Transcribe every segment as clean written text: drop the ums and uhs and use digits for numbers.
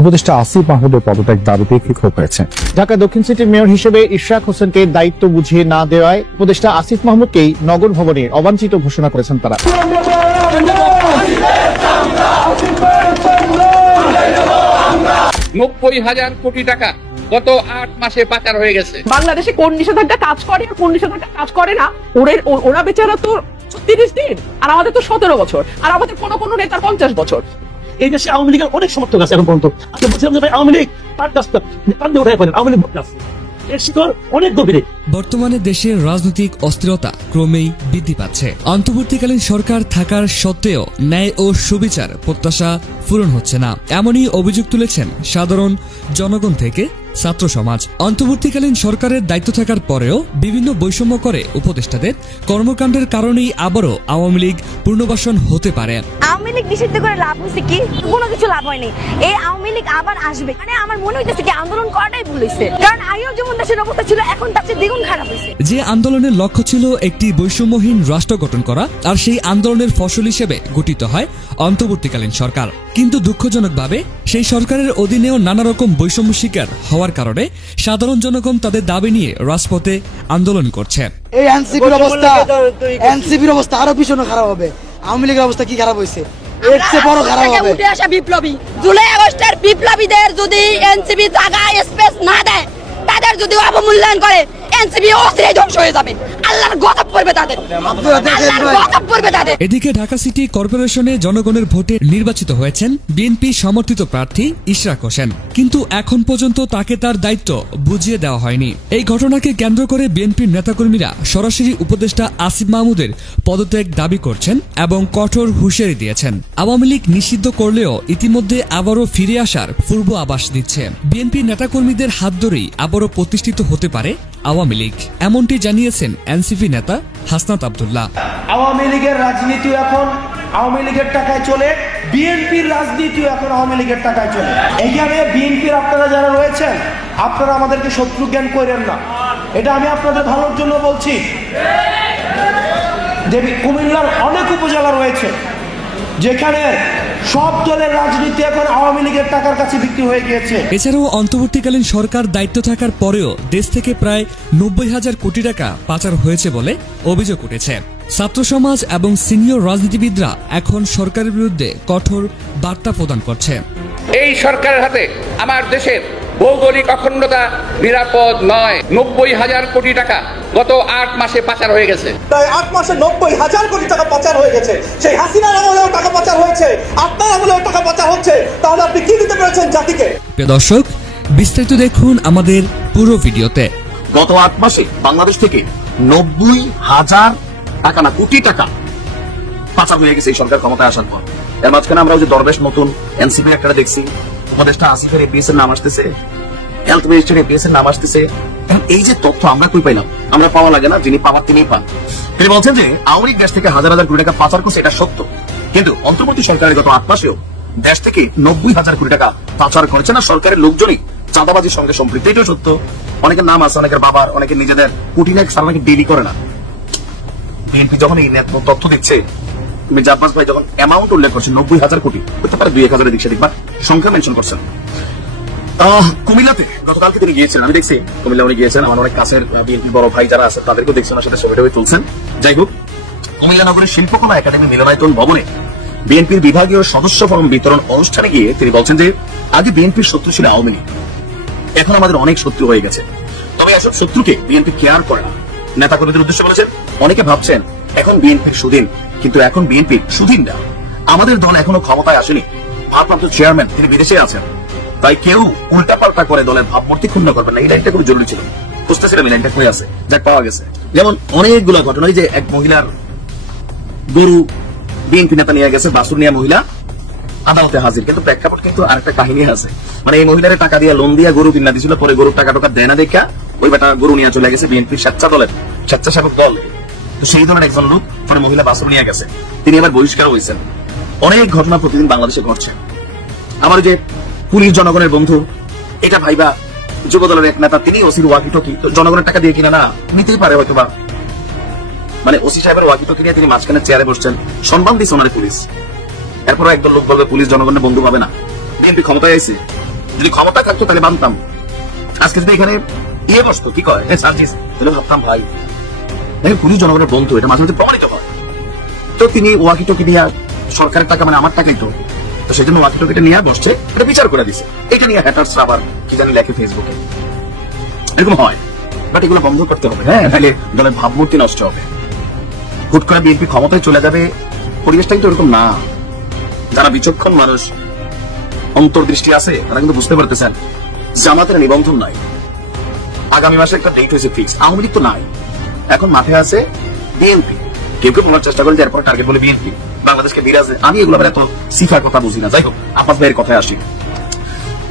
উপদেষ্টা আসিফ মাহমুদের পদত্যাগ দাবিতে বিক্ষোভ হয়েছে। ঢাকা দক্ষিণ সিটির মেয়র হিসেবে ইশরাক হোসেনকে দায়িত্ব বুঝিয়ে না দেওয়ায় উপদেষ্টা আসিফ মাহমুদকেই নগর ভবনে অবাঞ্ছিত ঘোষণা করেছেন তারা। 90,000 কোটি টাকা গত 8 মাসে পাচার হয়ে গেছে। বাংলাদেশে কোন নিষেধাজ্ঞা কাজ করে আর কোন নিষেধাজ্ঞা কাজ করে না, ওরা বেচারা তো 30 দিন, আর আমাদের তো 17 বছর, আর আমাদের কোন নেতার 50 বছর। এই দেশে আওয়ামী লীগের অনেক সমর্থক আছে এখন পর্যন্ত। আজকে বলছিলাম যে ভাই আওয়ামী লীগ তার কাজটা কান্দে উঠায় পারেন, আওয়ামী লীগ ভোট আছে, এর শিকড় অনেক গভীরে। বর্তমানে দেশের রাজনৈতিক অস্থিরতা ক্রমেই বৃদ্ধি পাচ্ছে। অন্তর্বর্তীকালীন সরকার থাকার সত্ত্বেও ন্যায় ও সুবিচার প্রত্যাশা পূরণ হচ্ছে না, এমনই অভিযোগ তুলেছেন সাধারণ জনগণ থেকে ছাত্র সমাজ। অন্তর্বর্তীকালীন সরকারের দায়িত্ব থাকার পরেও বিভিন্ন বৈষম্য করে উপদেষ্টাদের কর্মকাণ্ডের কারণেই আবারও আওয়ামী লীগ পুনর্বাসন হতে পারে। আওয়ামী লীগ নিষিদ্ধ করে লাভ হচ্ছে কি? কোনো কিছু লাভ হয়নি। এই আওয়ামী লীগ আবার আসবে, মানে আমার মনে হইতেছে কি আন্দোলন করাটাই ভুল হয়েছে, কারণ আগেও যেমন দেশের অবস্থা ছিল এখন তার চেয়ে দ্বিগুণ খারাপ হয়েছে। যে আন্দোলনের লক্ষ্য ছিল একটি বৈষম্যহীন রাষ্ট্র গঠন করা, আর সেই আন্দোলনের ফসল হিসেবে গঠিত হয় অন্তর্বর্তীকালীন সরকার। কিন্তু দুঃখজনকভাবে সেই সরকারের অধীনেও নানা রকম বৈষম্য শিকার হওয়ার কারণে সাধারণ জনগণ তাদের দাবি নিয়ে রাজপথে আন্দোলন করছে। এই এনসিপির অবস্থা আরো ভীষণ খারাপ হবে। আওয়ামী লীগের অবস্থা কি খারাপ হয়েছে, এর চেয়ে বড় খারাপ হবে। উঠে আসা বিপ্লবী, জুলাই আগস্টের বিপ্লবীদের যদি এনসিপি জায়গা স্পেস না দেয়, তাদের যদি অবমূল্যায়ন করে, এনসিপি অস্ত্রে ধ্বংস হয়ে যাবে। আল্লাহর গজব পড়বে তাদের, আল্লাহর গজব পড়বে তাদের। এদিকে ঢাকা সিটি কর্পোরেশনে জনগণের ভোটে নির্বাচিত হয়েছেন বিএনপি সমর্থিত প্রার্থী ইশরাক হোসেন, কিন্তু এখন পর্যন্ত তাকে তার দায়িত্ব বুঝিয়ে দেওয়া হয়নি। এই ঘটনাকে কেন্দ্র করে বিএনপির নেতাকর্মীরা সরাসরি উপদেষ্টা আসিফ মাহমুদের পদত্যাগ দাবি করছেন এবং কঠোর হুঁশিয়ারি দিয়েছেন। আওয়ামী লীগ নিষিদ্ধ করলেও ইতিমধ্যে আবারও ফিরে আসার পূর্ব আভাস দিচ্ছে। বিএনপির নেতাকর্মীদের হাত ধরেই আবারও প্রতিষ্ঠিত হতে পারে আওয়ামী লীগ, এমনটি জানিয়েছেন এনসিপি নেতা হাসনাত আব্দুল্লাহ। আওয়ামী লীগের রাজনীতি এখন আওয়ামী লীগের টাকায় চলে, বিএনপির রাজনীতি এখন আওয়ামী লীগের টাকায় চলে। এখানে বিএনপির আপনারা যারা রয়েছেন, আপনারা আমাদেরকে শত্রু জ্ঞান করেন না, এটা আমি আপনাদের ভালোর জন্য বলছি। যে কুমিল্লার অনেক উপজেলা রয়েছে যেখানে সব দলের রাজনীতি এখন আওয়ামী লীগের টাকার কাছে বিক্রি হয়ে গিয়েছে। এছাড়াও অন্তর্বর্তীকালীন সরকার দায়িত্ব থাকার পরেও দেশ থেকে প্রায় 90,000 কোটি টাকা পাচার হয়েছে বলে অভিযোগ উঠেছে। ছাত্র সমাজ এবং সিনিয়র রাজনীতিবিদরা এখন সরকারের বিরুদ্ধে কঠোর বার্তা প্রদান করছে। এই সরকারের হাতে আমার দেশের ভৌগোলিক অখণ্ডতা নিরাপদ নয়। 90,000 কোটি টাকা গত 8 মাসে পাচার হয়ে গেছে। তাই 8 মাসে 90,000 কোটি টাকা পাচার হয়ে গেছে। সেই হাসিনার আমলেও টাকা পাচার হয়েছে, আপনার আমলেও টাকা পাচার হচ্ছে। তাহলে আপনি কি দিতে পেরেছেন জাতিকে? প্রিয় দর্শক, বিস্তারিত দেখুন আমাদের পুরো ভিডিওতে। গত 8 মাসে বাংলাদেশ থেকে 90,000 টাকা না কোটি টাকা পাচার হয়ে গেছে এই সরকার ক্ষমতায় আসার পর। এর মাঝখানে আমরা যে দরবেশ নতুন এনসিপি একটা দেখছি, উপদেষ্টা আসিফের এপিএস এর নাম আসতেছে, হেলথ মিনিস্টার এপিএস এর নাম আসতেছে। এই যে তথ্য আমরা কই পাইলাম? আমরা পাওয়া লাগে না, যিনি পাওয়ার তিনিই পান। তিনি বলছেন যে আওয়ামী লীগ দেশ থেকে হাজার হাজার কোটি টাকা পাচার করছে, এটা সত্য, কিন্তু অন্তর্বর্তী সরকারের গত 8 মাসেও দেশ থেকে 90,000 কোটি টাকা পাচার করেছে না সরকারের লোকজনই চাঁদাবাজির সঙ্গে সম্পৃক্ত। এটাও সত্য। অনেকের নাম আছে, অনেকের বাবার, অনেকের নিজেদের, কোটি না সারা নাকি ডেলি করে না। বিএনপি যখন এই তথ্য দিচ্ছে, মির্জা আব্বাস ভাই যখন অ্যামাউন্ট উল্লেখ করছেন 90,000 কোটি, হতে পারে 2-1,000 দিক সেদিক, বা সংখ্যা মেনশন করছেন। কুমিল্লাতে গতকালকে তিনি গিয়েছেন, আমি দেখছি কুমিল্লা উনি গিয়েছেন। আমার অনেক কাছের বিএনপি বড় ভাই যারা আছে তাদেরকেও দেখছি ওনার সাথে ছবি তুলছেন। যাই হোক, কুমিল্লা নগরের শিল্পকলা একাডেমি মিলনায়তন ভবনে বিএনপির বিভাগীয় সদস্য ফরম বিতরণ অনুষ্ঠানে গিয়ে তিনি বলছেন যে আগে বিএনপির শত্রু ছিল আওয়ামী লীগ, এখন আমাদের অনেক শত্রু হয়ে গেছে, তবে এসব শত্রুকে বিএনপি কেয়ার করে না। নেতাকর্মীদের উদ্দেশ্যে বলেছেন, অনেকে ভাবছেন এখন বিএনপির সুদিন, কিন্তু এখন বিএনপির সুদিন না। আমাদের দল এখনো ক্ষমতায় আসেনি, ভারপ্রাপ্ত চেয়ারম্যান তিনি বিদেশে আছেন, তাই কেউ উল্টাপাল্টা করে দলের ভাবমূর্তি ক্ষুণ্ণ করবেন না। এই লাইনটা খুব জরুরি ছিল, বুঝতেছিলাম এই লাইনটা কই আছে, যাক পাওয়া গেছে। যেমন অনেকগুলো ঘটনা, যে এক মহিলার গরু বিএনপি নেতা নিয়ে গেছে, বাসুর নিয়ে মহিলা আদালতে হাজির, কিন্তু প্রেক্ষাপট কিন্তু আরেকটা কাহিনী আছে। মানে এই মহিলার টাকা দিয়ে লোন দিয়া গরু কিনা দিয়েছিল, পরে গরুর টাকা টোকা দেয় না দেখা ওই বেটা গরু নিয়ে চলে গেছে বিএনপির স্বেচ্ছাসেবক দল। তো সেই ধরনের একজন লোক পরে মহিলা বাসুর নিয়ে গেছে, তিনি আবার বহিষ্কার হয়েছেন। অনেক ঘটনা প্রতিদিন বাংলাদেশে ঘটছে। আমার যে পুলিশ জনগণের বন্ধু, এটা ভাইবা যুব দলের এক নেতা, তিনি ওসির ওয়াকিটকি তো জনগণের টাকা দিয়ে কিনা না নিতেই পারে হয়তো বা, মানে ওসি সাহেবের ওয়াকিটকি নিয়ে তিনি মাঝখানে চেয়ারে বসছেন, সম্মান দিচ্ছে ওনার পুলিশ। এরপর একদল লোক বলবে পুলিশ জনগণের বন্ধু পাবে না। বিএনপি ক্ষমতায় আইছে, যদি ক্ষমতা থাকতো তাহলে মানতাম। আজকে যদি এখানে ইয়ে বসতো কি কয় সার্জিস, তাহলে ভাবতাম ভাই দেখেন পুলিশ জনগণের বন্ধু, এটা মাঝে মাঝে প্রমাণিত হয়। তো তিনি ওয়াকি টকি নিয়ে সরকারের টাকা মানে আমার টাকাই তো সেই জন্য ওয়াকি টকিটা নিয়ে বসছে, এটা বিচার করে দিছে। এটা নিয়ে হ্যাটার্সরা আবার কি জানি লেখে ফেসবুকে, এরকম হয়। বাট এগুলো বন্ধ করতে হবে, হ্যাঁ, তাহলে দলের ভাবমূর্তি নষ্ট হবে। হুট করে বিএনপি ক্ষমতায় চলে যাবে, পরিবেশটা কিন্তু এরকম না। যারা বিচক্ষণ মানুষ, অন্তর্দৃষ্টি আছে, তারা কিন্তু বুঝতে পারতেছেন জামাতের নিবন্ধন নাই, আগামী মাসে একটা ডেট হয়েছে ফিক্স, আওয়ামী লীগ তো নাই, এখন মাঠে আছে বিএনপি। কেউ কেউ বলার চেষ্টা করে যে এরপর টার্গেট বলে বিএনপি বাংলাদেশকে বিরাজে। আমি এগুলো এত সিফার কথা বুঝি না। যাই হোক, আব্বাস ভাইয়ের কথায় আসি।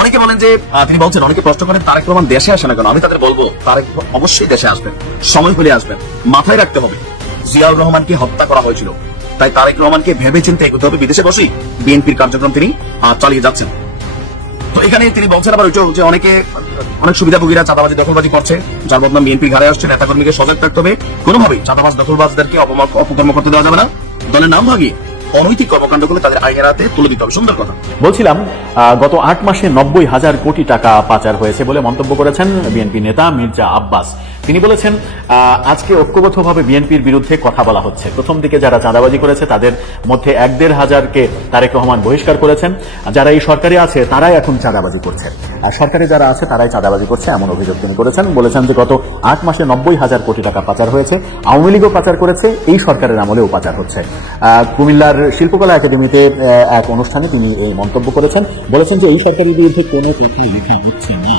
অনেকে বলেন যে তিনি বলছেন, অনেকে প্রশ্ন করেন তারেক রহমান দেশে আসে না কেন। আমি তাদের বলবো তারেক অবশ্যই দেশে আসবেন, সময় হলে আসবেন। মাথায় রাখতে হবে জিয়াউর রহমানকে হত্যা করা হয়েছিল, তাই তারেক রহমানকে ভেবে চিন্তে এগোতে হবে। বিদেশে বসেই বিএনপির কার্যক্রম তিনি চালিয়ে যাচ্ছেন। তো এখানে তিনি বলছেন আবার ওইটাও যে অনেক সুবিধাভোগীরা চাঁদাবাজি দখলবাজি করছে, যার বদনাম বিএনপি ঘাড়ে আসছে। নেতাকর্মীকে সজাগ থাকতে হবে, কোনোভাবেই চাঁদাবাজ দখলবাজদেরকে অপকর্ম করতে দেওয়া যাবে না। দলের নাম ভাগিয়ে অনৈতিক কর্মকাণ্ডগুলো তাদের আইনের হাতে তুলে দিতে হবে। সুন্দর কথা বলছিলাম, গত ৮ মাসে ৯০,০০০ কোটি টাকা পাচার হয়েছে বলে মন্তব্য করেছেন বিএনপি নেতা মির্জা আব্বাস। তিনি বলেছেন, আজকে ঐক্যবদ্ধভাবে বিএনপির বিরুদ্ধে কথা বলা হচ্ছে। প্রথম দিকে যারা চাঁদাবাজি করেছে তাদের মধ্যে ১-১.৫ তারেক রহমান বহিষ্কার করেছেন। যারা এই সরকারে আছে তারাই এখন চাঁদাবাজি করছে, আর সরকারে যারা আছে তারাই চাঁদাবাজি করছে, এমন অভিযোগ তিনি করেছেন। বলেছেন যে গত ৮ মাসে ৯০,০০০ কোটি টাকা পাচার হয়েছে, আওয়ামী লীগও পাচার করেছে, এই সরকারের আমলেও পাচার হচ্ছে। কুমিল্লার শিল্পকলা একাডেমিতে এক অনুষ্ঠানে তিনি এই মন্তব্য করেছেন। বলেছেন যে এই সরকারের বিরুদ্ধে কোনো কথা লেখা হচ্ছে না।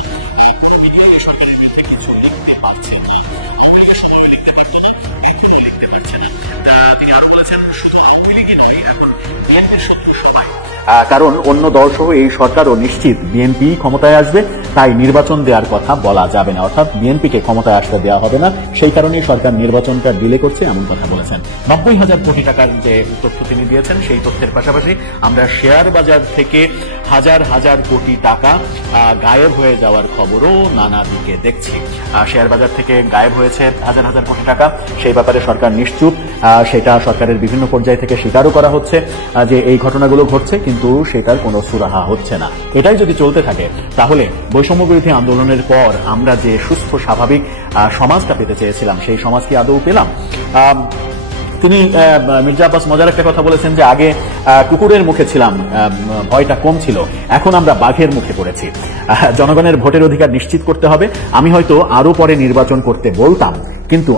কারণ অন্য দল সহ এই সরকারও নিশ্চিত বিএনপি ক্ষমতায় আসবে, তাই নির্বাচন দেওয়ার কথা বলা যাবে না, অর্থাৎ বিএনপিকে ক্ষমতায় আসতে দেওয়া হবে না। সেই কারণেই সরকার নির্বাচনটা ডিলে করছে, এমন কথা বলেছেন। ৯০,০০০ কোটি টাকার যে তথ্য তিনি দিয়েছেন, সেই তথ্যের পাশাপাশি আমরা শেয়ার বাজার থেকে হাজার হাজার কোটি টাকা গায়েব হয়ে যাওয়ার খবরও নানা দিকে দেখছি। শেয়ার বাজার থেকে গায়েব হয়েছে হাজার হাজার কোটি টাকা, সেই ব্যাপারে সরকার নিশ্চুপ। সেটা সরকারের বিভিন্ন পর্যায় থেকে স্বীকারও করা হচ্ছে যে এই ঘটনাগুলো ঘটছে, কিন্তু সেটার কোনো সুরাহা হচ্ছে না। এটাই যদি চলতে থাকে তাহলে বৈষম্য বিরোধী আন্দোলনের পর আমরা যে সুস্থ স্বাভাবিক সমাজটা পেতে চেয়েছিলাম, সেই সমাজ কি আদৌ পেলাম? তিনি মির্জা আব্বাস মজার একটা কথা বলেছেন যে আগে কুকুরের মুখে ছিলাম, ভয়টা কম ছিল, এখন আমরা বাঘের মুখে পড়েছি। জনগণের ভোটের অধিকার নিশ্চিত করতে হবে। আমি হয়তো আরো পরে নির্বাচন করতে বলতাম, কিন্তু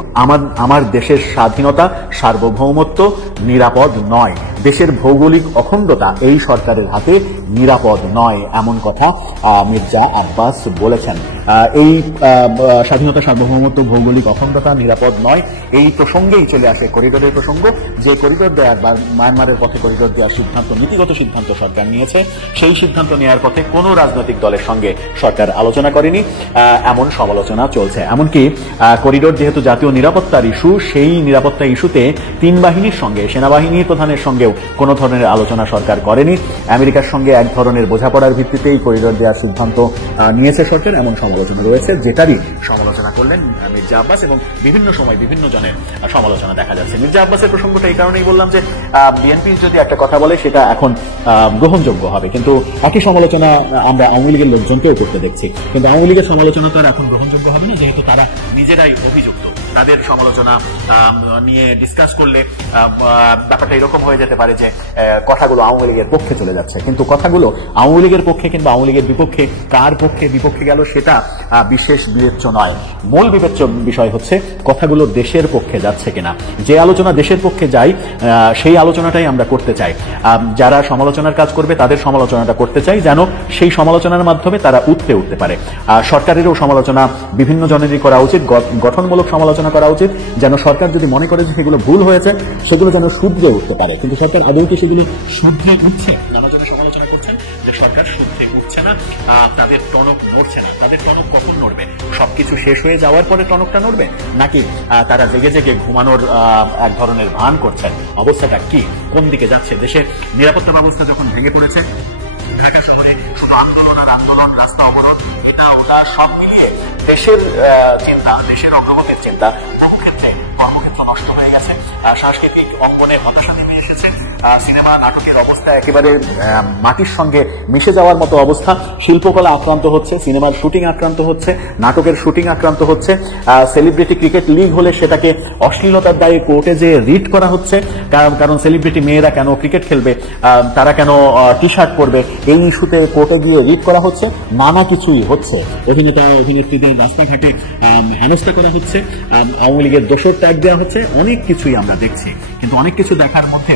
আমার দেশের স্বাধীনতা, সার্বভৌমত্ব নিরাপদ নয়, দেশের ভৌগোলিক অখণ্ডতা এই সরকারের হাতে নিরাপদ নয়, এমন কথা মির্জা আব্বাস বলেছেন। এই স্বাধীনতা, সার্বভৌমত্ব, ভৌগোলিক অখণ্ডতা নিরাপদ নয়, এই প্রসঙ্গেই চলে আসে করিডোরের প্রসঙ্গ। যে করিডোর দেওয়ার বা মায়ানমারের পথে করিডোর দেওয়ার সিদ্ধান্ত, নীতিগত সিদ্ধান্ত সরকার নিয়েছে, সেই সিদ্ধান্ত নেওয়ার পথে কোনো রাজনৈতিক দলের সঙ্গে সরকার আলোচনা করেনি, এমন সমালোচনা চলছে। এমনকি করিডোর যেহেতু জাতীয় নিরাপত্তার ইস্যু, সেই নিরাপত্তা ইস্যুতে ৩ বাহিনীর সঙ্গে, সেনাবাহিনীর প্রধানের সঙ্গেও কোনো ধরনের আলোচনা সরকার করেনি। আমেরিকার সঙ্গে এক ধরনের বোঝাপড়ার ভিত্তিতেই করিডোর দেওয়ার সিদ্ধান্ত নিয়েছে সরকার, এমন সমালোচনা রয়েছে, যেটারই সমালোচনা করলেন মির্জা আব্বাস, এবং বিভিন্ন সময় বিভিন্ন জনের সমালোচনা দেখা যাচ্ছে। মির্জা আব্বাসের প্রসঙ্গটা এই কারণেই বললাম যে বিএনপি যদি একটা কথা বলে সেটা এখন গ্রহণযোগ্য হবে, কিন্তু একই সমালোচনা আমরা আওয়ামী লীগের লোকজনকেও করতে দেখছি। কিন্তু আওয়ামী লীগের সমালোচনা তো আর এখন গ্রহণযোগ্য হবে না, যেহেতু তারা নিজেরাই অভিযুক্ত। তাদের সমালোচনা নিয়ে ডিসকাস করলে ব্যাপারটা এরকম হয়ে যেতে পারে যে কথাগুলো আওয়ামী লীগের পক্ষে চলে যাচ্ছে, কিন্তু কথাগুলো আওয়ামী লীগের পক্ষে কিংবা আওয়ামী লীগের বিপক্ষে, কার পক্ষে বিপক্ষে গেল সেটা বিশেষ বিবেচ্য নয়। মূল বিবেচ্য বিষয় হচ্ছে কথাগুলো দেশের পক্ষে যাচ্ছে কিনা। যে আলোচনা দেশের পক্ষে যায় সেই আলোচনাটাই আমরা করতে চাই। যারা সমালোচনার কাজ করবে তাদের সমালোচনাটা করতে চাই, যেন সেই সমালোচনার মাধ্যমে তারা উঠতে পারে। সরকারেরও সমালোচনা বিভিন্ন জনেরই করা উচিত, গঠনমূলক সমালোচনা করা উচিত, যেন সরকার যদি মনে করে যে সেগুলো ভুল হয়েছে সেগুলো যেন শুধরে উঠতে পারে। কিন্তু সরকার আদৌ কি সেগুলো শুধরে উঠছে? নানাজনে সমালোচনা করছেন যে সরকার শুধরে উঠছে না, তাদের টনক নড়ছে না। তাদের টনক কখন নড়বে? সবকিছু শেষ হয়ে যাওয়ার পরে টনকটা নড়বে, নাকি তারা জেগে জেগে ঘুমানোর এক ধরনের ভান করছেন? অবস্থাটা কি, কোন দিকে যাচ্ছে? দেশের নিরাপত্তা ব্যবস্থা যখন ভেঙে পড়েছে, ঢাকা শহরে শুধু আন্দোলন আর আন্দোলন, রাস্তা অবরোধ, এটা ওটা সব মিলিয়ে দেশের চিন্তা, দেশের অগ্রগতির চিন্তা, ক্ষেত্রে কর্মক্ষেত্র নষ্ট হয়ে গেছে, সাংস্কৃতিক অঙ্গনে হতাশা নেমে এসেছে। সিনেমা নাটকের অবস্থা একেবারে মাটির সঙ্গে মিশে যাওয়ার মতো অবস্থা। শিল্পকলা আক্রান্ত হচ্ছে, সিনেমার শুটিং আক্রান্ত হচ্ছে, নাটকের শুটিং আক্রান্ত হচ্ছে। সেলিব্রিটি ক্রিকেট লিগ হলে সেটাকে অশ্লীলতার দায়ে কোর্টে যে রিট করা হচ্ছে, কারণ সেলিব্রিটি মেয়েরা কেন ক্রিকেট খেলবে, তারা কেন টি শার্ট পরবে, এই ইস্যুতে কোর্টে গিয়ে রিট করা হচ্ছে। নানা কিছুই হচ্ছে, অভিনেতা অভিনেত্রীদের রাস্তাঘাটে হেনস্থা করা হচ্ছে, আওয়ামী লীগের দোষর ট্যাগ দেওয়া হচ্ছে, অনেক কিছুই আমরা দেখছি। কিন্তু অনেক কিছু দেখার মধ্যে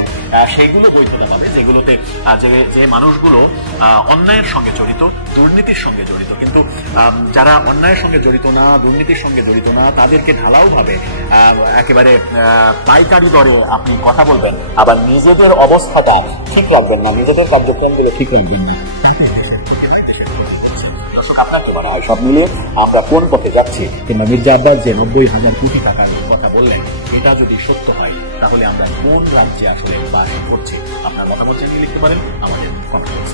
সেইগুলো বৈধতা পাবে যেগুলোতে যে মানুষগুলো অন্যায়ের সঙ্গে জড়িত, দুর্নীতির সঙ্গে জড়িত, কিন্তু যারা অন্যায়ের সঙ্গে জড়িত না, দুর্নীতির সঙ্গে জড়িত না, তাদেরকে ঢালাও ভাবে একেবারে পাইকারি দরে আপনি কথা বলবেন, আবার নিজেদের অবস্থাটা ঠিক রাখবেন না, নিজেদের কার্যক্রমগুলো ঠিক রাখবেন না। আপনাকে মনে হয় সব মিলিয়ে আমরা কোন পথে যাচ্ছি, কিংবা মির্জা আব্বাস যে 90,000 কোটি টাকার কথা বললেন, এটা যদি সত্য হয় তাহলে আমরা কোন রাজ্যে আসলে বাস করছি? আপনার মতামত জানিয়ে লিখতে পারেন আমাদের কমেন্ট।